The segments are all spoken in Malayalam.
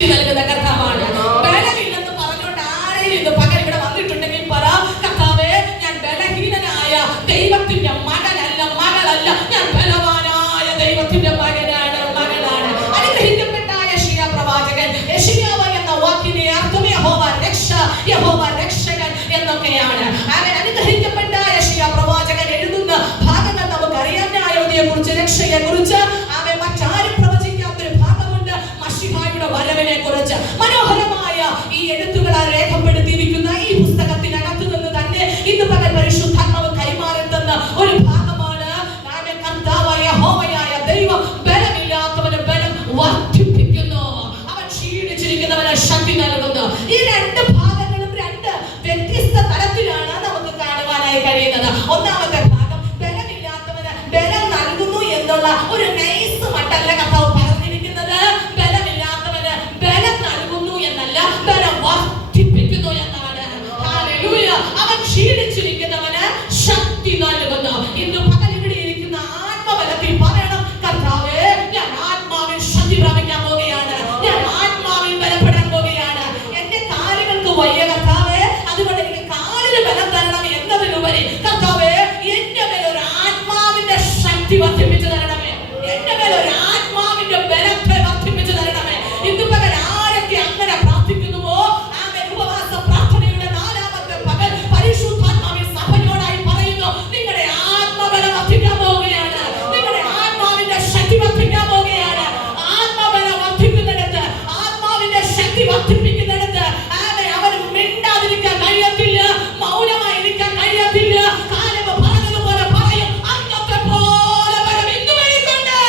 നൽകുന്ന കർത്താവാണ്. ബലമില്ലെന്ന് പറഞ്ഞുകൊണ്ട് ആരെയും ഇത് പകൽ ഇവിടെ വന്നിട്ടുണ്ടെങ്കിൽ പറ, കർത്താവേ, ഞാൻ ബലഹീനനായ ദൈവത്തിന്റെ മകനല്ല, മകളല്ല, ഞാൻ ബലവാനായ ദൈവത്തിന്റെ മകനാണ്, മകളാണ്. അനുഗ്രഹിക്കപ്പെട്ട യെശയ്യാ പ്രവാചകൻ, യെശയ്യാവ് എന്ന വാക്കിന്റെ അർത്ഥം യഹോവ രക്ഷ, യഹോവ രക്ഷകൻ എന്നൊക്കെയാണ്. അവൻ അനുഗ്രഹിക്കപ്പെട്ട യെശയ്യാ പ്രവാചകൻ എഴുതുന്ന ഭാഗങ്ങൾ നമുക്കറിയാം. ന്യായവിധിയെ കുറിച്ച്, രക്ഷയെ കുറിച്ച്, അവൻ മറ്റാരും പ്രവചിക്കാത്തൊരു ഭാഗമുണ്ട്. മശിഹായുടെ വരവിനെ കുറിച്ച് മനോഹരമായ ഈ എഴുത്തുകളാൽ രേഖപ്പെടുത്തിയിരിക്കുന്ന ഈ പുസ്തകത്തിനകത്ത് നിന്ന് തന്നെ ഇന്ന് പകൽ പരിശുദ്ധാത്മാവ് കൈമാറുന്ന ഒരു ഭാഗമാണ്. കർത്താവായ യഹോവയായ ദൈവം ബലമില്ലാത്തവന് ബലം വർദ്ധിപ്പിക്കുന്നു, അവൻ ക്ഷീണിച്ചിരിക്കുന്നവന് ശക്തി നൽകുന്നു. ഈ രണ്ട് ഭാഗങ്ങളും രണ്ട് വ്യത്യസ്ത തരത്തിലാണ് നമുക്ക് കാണുവാനായി കഴിയുന്നത്. ഒന്നാമത്തെ ഭാഗം ബലമില്ലാത്തവന് ബലം നൽകുന്നു എന്നുള്ള ഒരു നൈസ് മട്ടല്ല കർത്താവ് പറഞ്ഞിരിക്കുന്നത്. ബലമില്ലാത്തവന് ബലം നൽകുന്നു എന്നല്ല, ബലം വർദ്ധിപ്പിക്കുന്നു എന്നാണ്. ഹല്ലേലൂയ. അവൻ ക്ഷീണിച്ചിരിക്കുന്നവന് ശക്തി നൽകുന്നു. ഇന്ന് പകൽ ഇവിടെ ഇരിക്കുന്ന ആത്മബലത്തിൽ പറയണം, കർത്താവേ, ഞാൻ ആത്മാവിൽ ശക്തി പ്രാപിക്കാൻ പോവുകയാണ്, ഞാൻ ആത്മാവിൽ ബലപ്പെടാൻ പോവുകയാണ്. എന്റെ കാലുകൾക്ക് വയ്യ കർത്താവേ, അതുകൊണ്ട് എനിക്ക് കാലിന് ബലം തരണം എന്നതിലുപരി കർത്താവേ, എന്റെ മേൽ ഒരു ആത്മാവിന്റെ ശക്തി വർദ്ധിപ്പിച്ചു തരണമേ, എന്റെ മേൽ ഒരു ആത്മാവിന്റെ ബലത്തെ വർദ്ധിപ്പിച്ചു തരണമേ. ഇന്ന് പകൽ ആരൊക്കെ അങ്ങനെ പ്രാർത്ഥിക്കുന്നുവോ, ആമേൻ, ഉപവാസ പ്രാർത്ഥനയുടെ നാലാമത്തെ പകൽ പരിശുദ്ധാത്മാവിൽ സഭയോടായി പറയുന്നു, നിങ്ങളുടെ ആത്മബലം വർദ്ധിക്കാൻ പോവുകയാണ്, നിങ്ങളുടെ ആത്മാവിന്റെ ശക്തി വർദ്ധിക്കാൻ പോവുകയാണ്. ആത്മബലം വർദ്ധിക്കുന്നിടത്ത്, ആത്മാവിന്റെ ശക്തി വർദ്ധിപ്പിക്കുന്നിടത്ത് ആമേൻ, അവന് മിണ്ടാതിരിക്കാൻ കഴിയത്തില്ല, മൗനമായിരിക്കാൻ കഴിയത്തില്ല. കാലം പറഞ്ഞതുപോലെ പറയും, അന്നത്തെ പോലെ ബലം ഇന്നും എനിക്കുണ്ട്,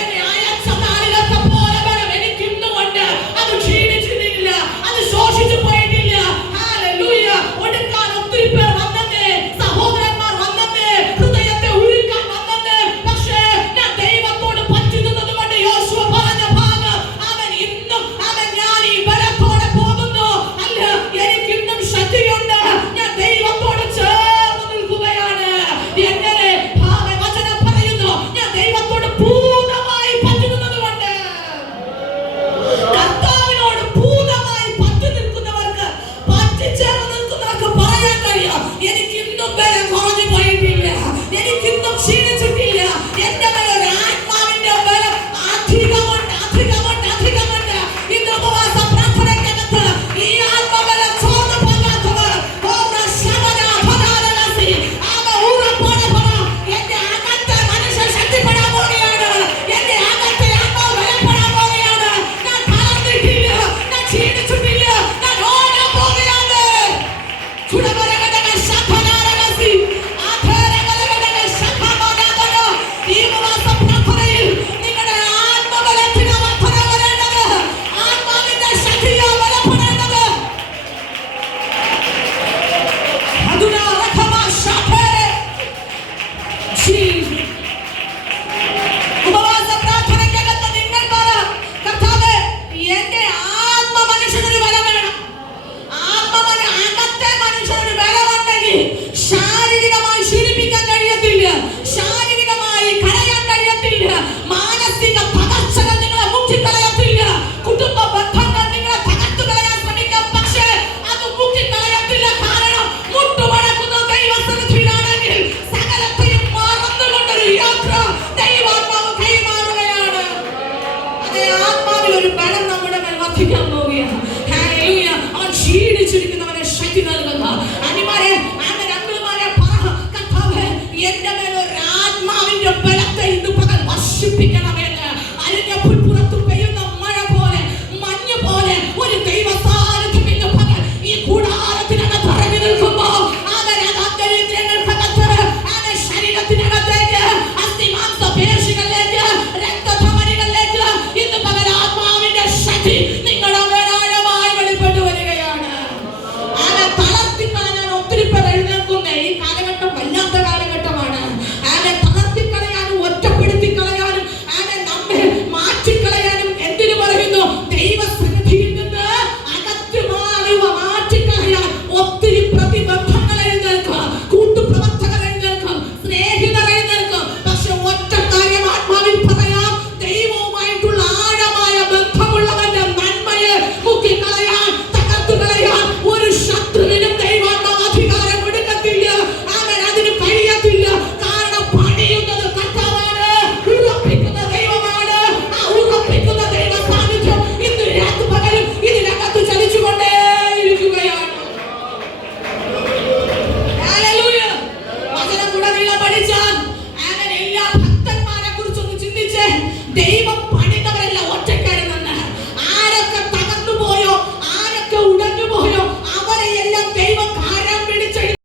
എന്നെ അയച്ച നാളിലത്തെ പോലെ ബലം എനിക്ക് ഇന്നുമുണ്ട്. അത് ക്ഷീണിച്ചിട്ടില്ല, അത് ശോഷിച്ചു പോയിട്ടില്ല. ഹല്ലേലൂയ. ഒടുക്കാൻ ഒത്തിരി പേർ വന്നേ, സഹോദരന്മാർ വന്നേ, ഹൃദയത്തെ ഉരുക്കാൻ വന്നേ. പക്ഷേ ഞാൻ ദൈവത്തോട് പറ്റി നിന്നതുകൊണ്ട് യോശുവ പറഞ്ഞ ഭാഗം, അവൻ ഇന്നും ഞാൻ ഈ ബലത്തോടെ പോകുന്നു, അല്ല, എനിക്ക് ഇന്നും ശക്തിയുണ്ട്, ഞാൻ ദൈവത്തോട് ചേർന്ന് നിൽക്കുകയാണ്. എങ്ങനെ വചനം പറയുന്നു, ഞാൻ ദൈവത്തോട് പൂർണ്ണമായി പറ്റി നിന്നതുകൊണ്ട്. കർത്താവിനോട് പൂർണ്ണമായി പറ്റി നിൽക്കുന്നവർക്ക്, പറ്റിച്ചേർന്ന് നിൽക്കുന്നവർക്ക് പറയാൻ കഴിയും, എനിക്ക് ഇന്നും ബലം കുറഞ്ഞു പോയിട്ടില്ല, എനിക്ക് ഇന്നും ക്ഷീണിച്ചിട്ടില്ല, എന്റെ മേൽ ഒരു ആത്മാവിന്റെ ബലം അധികമുണ്ട്, അധികമുണ്ട്, അധികമുണ്ട്. ഇന്ന് ഉപവാസ പ്രാർത്ഥനയ്ക്കകത്ത് ഈ ആത്മബലം ചോർന്നു പോകാത്തവർ എന്റെ അകത്തെ മനുഷ്യൻ ശക്തിപ്പെടാൻ പോവുകയാണ്, എന്റെ അകത്തെ ആത്മാവ് ബലപ്പെടാൻ പോവുകയാണ്. ഞാൻ തളർന്നിട്ടില്ല, ഞാൻ ക്ഷീണിച്ചിട്ടില്ല, ഞാൻ ഓടാൻ പോവുകയാണ്. ഈ ഉപവാസ പ്രാർത്ഥനയിൽ നിങ്ങളുടെ ആത്മബലത്തിന് വർധന വരേണ്ടത്, ആത്മാവിന്റെ ശക്തിയോ ബലപ്പെടേണ്ടത്. ഉപവാസ പ്രാർത്ഥനയ്ക്കകത്ത് നിങ്ങൾ പറ, കർത്താവേ, എന്റെ ആത്മ മനുഷ്യനൊരു ബലം വേണം. അകത്തെ മനുഷ്യനൊരു ബലമുണ്ടെങ്കിൽ ശാരീരികമായി ക്ഷീണിപ്പിക്കാൻ കഴിയത്തില്ല, ശാരീരികമായി കരയാൻ കഴിയത്തില്ല, മാനസിക തകർച്ചകൾ നിങ്ങളെ മുക്കിക്കളയത്തില്ല, കുടുംബ ബന്ധങ്ങൾ നിങ്ങളെ തകർത്തു കളയാൻ ശ്രമിക്കാം, പക്ഷേ അത് മുക്കിക്കളയത്തില്ല. കാരണം മുട്ടുമടക്കുന്ന ദൈവസന്നിധിയിലാണെങ്കിൽ സകലത്തെയും മറന്നുകൊണ്ടൊരു യാത്ര ദൈവാത്മാവ് കൈമാറുകയാണ്. അതേ ആത്മാവിൽ ഒരു ബലം നമ്മുടെ മേൽ വർദ്ധിക്കാൻ